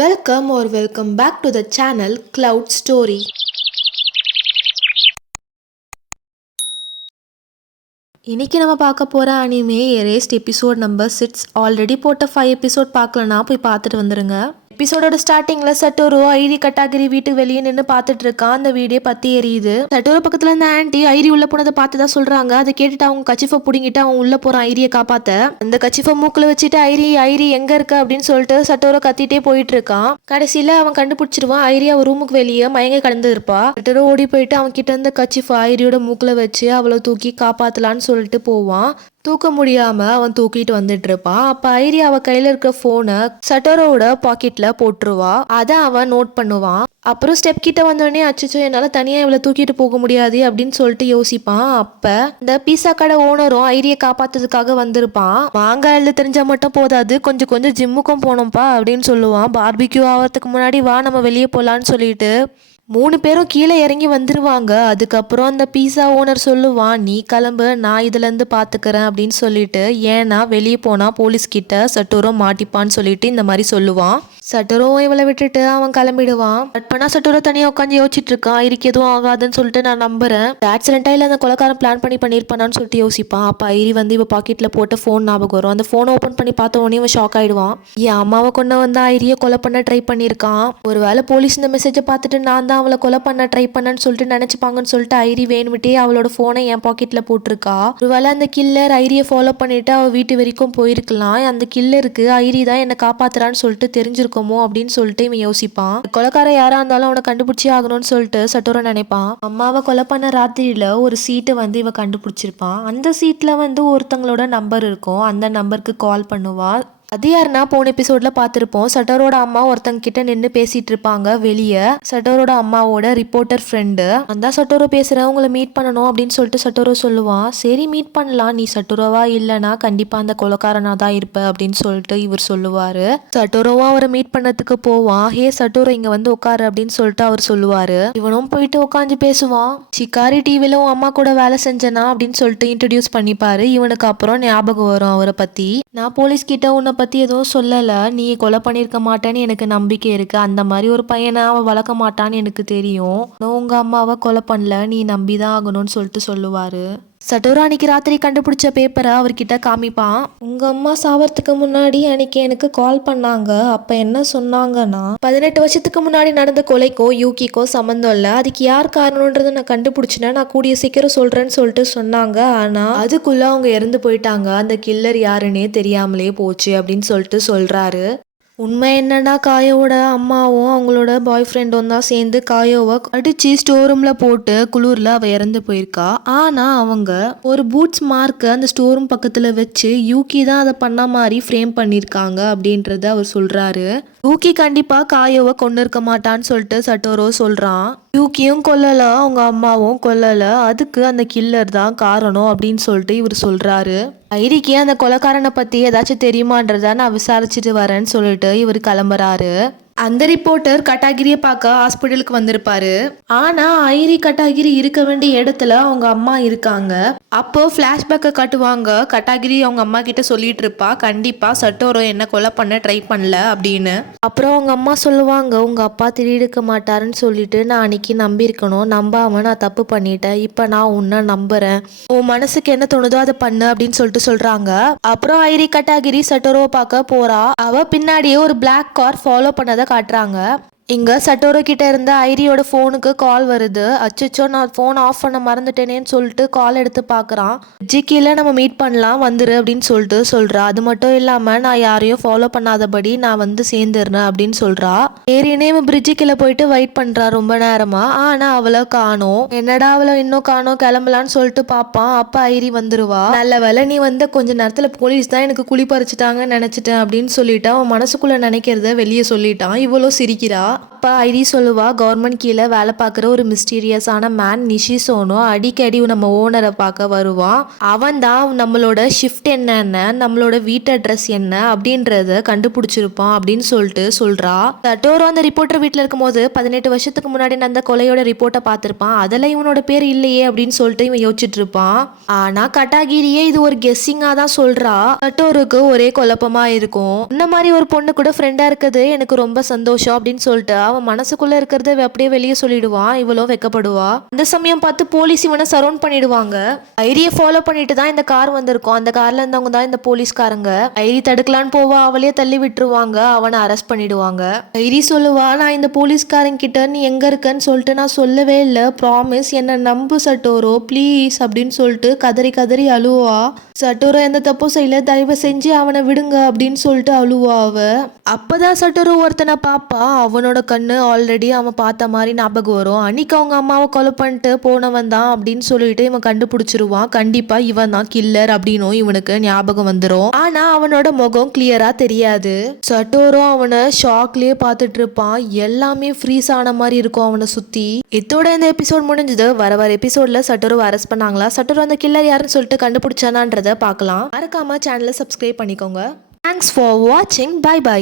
Welcome back to the channel Cloud Story. இன்னைக்கு நம்ம பார்க்க போற anime Erased episode number 6. Already போட்ட 5 எபிசோட் பார்க்கலனா போய் பார்த்துட்டு வந்துருங்க. எபிசோடோட ஸ்டார்டிங்ல சட்டோரோ ஐரி கட்டாகிரி வீட்டுக்கு வெளியே நின்று பார்த்துட்டு இருக்கான். அந்த வீடே பத்தி எரியுது. சட்டோரோ பக்கத்துல இருந்த ஆன்டி ஐரி உள்ள போனதை பார்த்துதான் சொல்றாங்க. அதை கேட்டுட்டு அவங்க கச்சிஃபை புடிங்கிட்டு அவன் உள்ள போறான் ஐரியை காப்பாத்த. அந்த கச்சிஃபை மூக்குல வச்சுட்டு ஐரி எங்க இருக்க அப்படின்னு சொல்லிட்டு சட்டோரோ கத்திட்டே போயிட்டு இருக்கான். கடைசியில அவன் கண்டுபிடிச்சிருவான். ஐரி அவன் ரூமுக்கு வெளியே மயங்க கடந்து இருப்பா. சட்டோரோ ஓடி போயிட்டு அவன் கிட்ட இருந்த கச்சிஃபை ஐரியோட மூக்குல வச்சு அவளை தூக்கி காப்பாத்தலான்னு சொல்லிட்டு போவான். தூக்க முடியாம அவன் தூக்கிட்டு வந்துட்டு இருப்பான். அப்ப ஐரி அவ கையில இருக்க போனை சட்டோரோட பாக்கெட்ல போட்டுருவா. அதை அவன் நோட் பண்ணுவான். அப்புறம் ஸ்டெப் கிட்ட வந்தோடனே அச்சோ என்னால தனியா இவ்வளவு தூக்கிட்டு போக முடியாது அப்படின்னு சொல்லிட்டு யோசிப்பான். அப்ப இந்த பீஸா கடை ஓனரும் ஐரியை காப்பாத்துறதுக்காக வந்திருப்பான். மாங்காய் எழுத தெரிஞ்சா மட்டும் போதாது, கொஞ்சம் ஜிம்முக்கும் போனோம்ப்பா அப்படின்னு சொல்லுவான். பார்பிக்யூ ஆகிறதுக்கு முன்னாடி வா நம்ம வெளியே போலான்னு சொல்லிட்டு 3 பேரும் கீழே இறங்கி வந்துருவாங்க. அதுக்கப்புறம் அந்த பீஸா ஓனர் சொல்லுவான், நீ கிளம்பு, நான் இதுல இருந்து பாத்துக்கிறேன் அப்படின்னு சொல்லிட்டு, ஏன்னா வெளியே போனா போலீஸ் கிட்ட சட்டோரோ மாட்டிப்பான்னு சொல்லிட்டு இந்த மாதிரி சொல்லுவான். சட்டோரோ இவளை விட்டுட்டு அவன் கிளம்பிடுவான். கட் பண்ணா சட்டோரோ தனியா உட்காந்து யோசிச்சுட்டு இருக்கான். ஐரிக்கு எதுவும் ஆகாதுன்னு சொல்லிட்டு நான் நம்புறேன். ஆக்சிடென்டா இல்ல அந்த கொலைக்காரன் பிளான் பண்ணிருப்பானான்னு சொல்லிட்டு யோசிப்பான். அப்ப ஐரி வந்து இவ பாக்கெட்ல போட்ட போன் ஞாபகம் வரும். அந்த போனை ஓபன் பண்ணி பார்த்த உடனே இவன் ஷாக் ஆயிடுவான். என் அம்மாவை கொண்டு வந்து ஐரியை கொலை பண்ண ட்ரை பண்ணிருக்கான். ஒருவேளை போலீஸ் இந்த மெசேஜை பார்த்துட்டு நான் தான் அவளை கொலை பண்ண ட்ரை பண்ணன்னு சொல்லிட்டு நினைச்சுப்பாங்கன்னு சொல்லிட்டு ஐரி வேணுமிட்டே அவளோட போனை என் பாக்கெட்ல போட்டிருக்கா. ஒருவேளை அந்த கில்லர் ஐரியை ஃபாலோ பண்ணிட்டு அவ வீட்டு வரைக்கும் போயிருக்கலாம். அந்த கில்லருக்கு ஐரி தான் என்னை காப்பாத்துறான்னு சொல்லிட்டு தெரிஞ்சிருக்கோமோ அப்படின்னு சொல்லிட்டு இவன் யோசிப்பான். கொலைக்கார யாரா இருந்தாலும் அவனை கண்டுபிடிச்சி ஆகணும்னு சொல்லிட்டு சட்டோரோ நினைப்பான். அம்மாவை கொலை பண்ண ராத்திரியில ஒரு சீட்டை வந்து இவன் கண்டுபிடிச்சிருப்பான். அந்த சீட்ல வந்து ஒருத்தங்களோட நம்பர் இருக்கும். அந்த நம்பருக்கு கால் பண்ணுவா. அது யாருன்னா போன எபிசோட்ல பார்த்துருப்போம். சட்டோரோட அம்மா ஒருத்தங்க கிட்ட நின்று பேசிட்டு இருப்பாங்க வெளியே. சட்டோரோட அம்மாவோட ரிப்போர்ட்டர் ஃப்ரெண்டு அந்த சட்டோரோ பேசுறேன், உங்களை மீட் பண்ணணும் அப்படின்னு சொல்லிட்டு சட்டோரோ சொல்லுவான். சரி மீட் பண்ணலாம், நீ சட்டோரோவா இல்லைனா கண்டிப்பா அந்த கொலைக்காரனா தான் இருப்ப அப்படின்னு சொல்லிட்டு இவர் சொல்லுவாரு. சட்டோரோவா அவரை மீட் பண்ணதுக்கு போவான். ஹே சட்டோரோ இங்க வந்து உட்காரு அப்படின்னு சொல்லிட்டு அவர் சொல்லுவாரு. இவனும் போயிட்டு உட்காந்து பேசுவான். சிக்காரி டிவில உன் அம்மா கூட வேலை செஞ்சனா அப்படின்னு சொல்லிட்டு இன்ட்ரடியூஸ் பண்ணிப்பாரு. இவனுக்கு அப்புறம் ஞாபகம் வரும் அவரை பத்தி. நான் போலீஸ் கிட்ட உன்னை பத்தி எதுவும் சொல்லல, நீ கொலை பண்ணிருக்க மாட்டேன்னு எனக்கு நம்பிக்கை இருக்கு. அந்த மாதிரி ஒரு பையனை அவன் வளர்க்க மாட்டான்னு எனக்கு தெரியும். உங்க அம்மாவை கொலை பண்ணல, நீ நம்பிதான் ஆகணும்னு சொல்லிட்டு சொல்லுவாரு. சட்டோரோ அன்னைக்கு ராத்திரி கண்டுபிடிச்ச பேப்பரை அவர்கிட்ட காமிப்பான். உங்க அம்மா சாவறதுக்கு முன்னாடி அன்னைக்கு எனக்கு கால் பண்ணாங்க. அப்ப என்ன சொன்னாங்கன்னா 18 வருஷத்துக்கு முன்னாடி நடந்த கொலைக்கோ யூகிக்கோ சம்மந்தம் இல்ல, அதுக்கு யார் காரணம்ன்றதை நான் கண்டுபிடிச்சினேன், நான் கூடிய சீக்கிரம் சொல்றேன்னு சொல்லிட்டு சொன்னாங்க. ஆனா அதுக்குள்ள அவங்க இறந்து போயிட்டாங்க, அந்த கில்லர் யாருன்னே தெரியாமலே போச்சு அப்படின்னு சொல்லிட்டு சொல்றாரு. உண்மை என்னன்னா காயோட அம்மாவும் அவங்களோட பாய் ஃப்ரெண்டும் தான் சேர்ந்து காயோவை அடிச்சு ஸ்டோர் ரூம்ல போட்டு குளூர்ல அவ இறந்து போயிருக்கா. ஆனா அவங்க ஒரு பூட்ஸ் மார்க்க அந்த ஸ்டோர் ரூம் பக்கத்துல வச்சு யூகி தான் அதை பண்ண மாதிரி ஃப்ரேம் பண்ணிருக்காங்க அப்படின்றத அவர் சொல்றாரு. யூகி கண்டிப்பா காயோவை கொண்டு இருக்க மாட்டான்னு சொல்லிட்டு சட்டோரோ சொல்றான். யூகியும் கொல்லல, அவங்க அம்மாவும் கொல்லல, அதுக்கு அந்த கில்லர் தான் காரணம் அப்படின்னு சொல்லிட்டு இவர் சொல்றாரு. ஐரிக்கு அந்த கொலைக்காரனை பத்தி ஏதாச்சும் தெரியுமான்றத நான் விசாரிச்சுட்டு வரேன்னு சொல்லிட்டு இவர் கிளம்புறாரு. அந்த ரிப்போர்ட்டர் கட்டாகிரியை பார்க்க ஹாஸ்பிட்டலுக்கு வந்திருப்பாரு. ஆனா ஐரி கட்டாகிரி இருக்க வேண்டிய இடத்துல அவங்க அம்மா இருக்காங்க. அப்போ பிளாஷ்பேக்கை காட்டுவாங்க. கட்டாகிரி அவங்க அம்மா கிட்ட சொல்லிட்டு இருப்பா, கண்டிப்பா சட்டோரோ என்ன கொலை பண்ண ட்ரை பண்ணல அப்படின்னு. அப்புறம் அவங்க அம்மா சொல்லுவாங்க, உங்க அப்பா திருடிக்க மாட்டாருன்னு சொல்லிட்டு நான் அன்னைக்கு நம்பி இருக்கணும், நம்பாம நான் தப்பு பண்ணிட்டேன், இப்ப நான் உன்னை நம்புறேன், உன் மனசுக்கு என்ன தோணுதோ அதை பண்ணு அப்படின்னு சொல்லிட்டு சொல்றாங்க. அப்புறம் ஐரி கட்டாகிரி சட்டோரோ பார்க்க போறா. அவ பின்னாடியே ஒரு பிளாக் கார் ஃபாலோ பண்ணத காட்டுறாங்க. இங்க சட்டோரோ கிட்ட இருந்த ஐரியோட போனுக்கு கால் வருது. அச்சோ நான் போன் ஆஃப் பண்ண மறந்துட்டேனேன்னு சொல்லிட்டு கால் எடுத்து பாக்குறான். ஜிக்கில நம்ம மீட் பண்ணலாம் வந்துரு அப்படின்னு சொல்லிட்டு சொல்றா. அது மட்டும் இல்லாம நான் யாரையும் ஃபாலோ பண்ணாதபடி நான் வந்து சேர்ந்துடுறேன் அப்படின்னு சொல்றா. ஏறினே பிரிட்ஜுக்கில போயிட்டு வெயிட் பண்றா ரொம்ப நேரமா. ஆனா அவளை காணோம். என்னடா அவளை இன்னும் காணோம், கிளம்பலான்னு சொல்லிட்டு பாப்பான். அப்ப ஐரி வந்துருவா. நல்ல வேலை நீ வந்து கொஞ்ச நேரத்துல போலீஸ் தான் எனக்கு குழி பறிச்சுட்டாங்கன்னு நினைச்சிட்டேன் அப்படின்னு சொல்லிட்டு அவன் மனசுக்குள்ள நினைக்கிறத வெளியே சொல்லிட்டான். இவ்வளோ சிரிக்கிறா. அப்ப ஐரி சொல்லுவா, கவர்மெண்ட் கீழே வேலை பார்க்குற ஒரு மிஸ்டீரியஸான மேன் நிஷிசோனோ அடிக்கடி நம்ம ஓனரை பார்க்க வருவான். அவன் தான் நம்மளோட ஷிஃப்ட் என்னென்ன, நம்மளோட வீட்டு அட்ரஸ் என்ன அப்படின்றத கண்டுபிடிச்சிருப்பான் அப்படின்னு சொல்லிட்டு சொல்றா. சட்டோரோ அந்த ரிப்போர்ட்டர் வீட்டில் இருக்கும்போது 18 வருஷத்துக்கு முன்னாடி அந்த கொலையோட ரிப்போர்ட்டை பார்த்திருப்பான். அதில் இவனோட பேர் இல்லையே அப்படின்னு சொல்லிட்டு இவன் யோசிச்சுட்டு இருப்பான். ஆனா கட்டாகிரியே இது ஒரு கெஸ்ஸிங்கா தான் சொல்றா. சட்டோருக்கு ஒரே குழப்பமா இருக்கும். இந்த மாதிரி ஒரு பொண்ணு கூட ஃப்ரெண்டா இருக்குது எனக்கு ரொம்ப சந்தோஷம் அப்படின்னு சொல்லிட்டு அவன் மனசுக்குள்ள இருக்கிறத அப்படியே வெளியே சொல்லிடுவான். இவ்வளோ வெக்கப்படுவா. அந்த சமயம் பார்த்து போலீஸ் இவனை சரௌண்ட் பண்ணிடுவாங்க. ஐரிய ஃபாலோ பண்ணிட்டு தான் இந்த கார் வந்திருக்கும். அந்த கார்ல இருந்தவங்க தான் இந்த போலீஸ்காரங்க. ஐரி தடுக்கலான்னு போவா, அவளையே தள்ளி விட்டுருவாங்க. அவனை அரெஸ்ட் பண்ணிடுவாங்க. ஐரி சொல்லுவா, நான் இந்த போலீஸ்காரங்க கிட்ட நீ எங்க இருக்கன்னு சொல்லிட்டு நான் சொல்லவே இல்லை, ப்ராமிஸ் என்ன நம்பு சட்டோரோ ப்ளீஸ் அப்படின்னு சொல்லிட்டு கதறி கதறி அழுவா. சட்டோரோ எந்த தப்பும் செய்யல, தயவு செஞ்சு அவனை விடுங்க அப்படின்னு சொல்லிட்டு அழுவா அவ. அப்பதான் சட்டோரோ ஒருத்தனை பாப்பா. அவனோட கண்ணு ஆல்ரெடி அவன் பார்த்த மாதிரி ஞாபகம் வரும். அன்னைக்கு அவங்க அம்மாவை கொலை பண்ணிட்டு போனவன் தான் அப்படின்னு சொல்லிட்டு இவன் கண்டுபிடிச்சிருவான். கண்டிப்பா இவன் தான் கில்லர் அப்படின்னும் இவனுக்கு ஞாபகம் வந்துடும். ஆனா அவனோட முகம் கிளியரா தெரியாது. சட்டோரோ அவனை ஷாக்லயே பார்த்துட்டு இருப்பான். எல்லாமே ஃப்ரீஸ் ஆன மாதிரி இருக்கும் அவனை சுத்தி. இதோட இந்த எபிசோட் முடிஞ்சது. வர எபிசோட்ல சட்டோரோ அரெஸ்ட் பண்ணாங்களா, சட்டோரோ அந்த கில்லர் யாருன்னு சொல்லிட்டு கண்டுபிடிச்சானான்றத பார்க்கலாம். மறக்காம சேனலை சப்ஸ்கிரைப் பண்ணிக்கோங்க. தேங்க்ஸ் ஃபார் வாட்சிங். Bye by.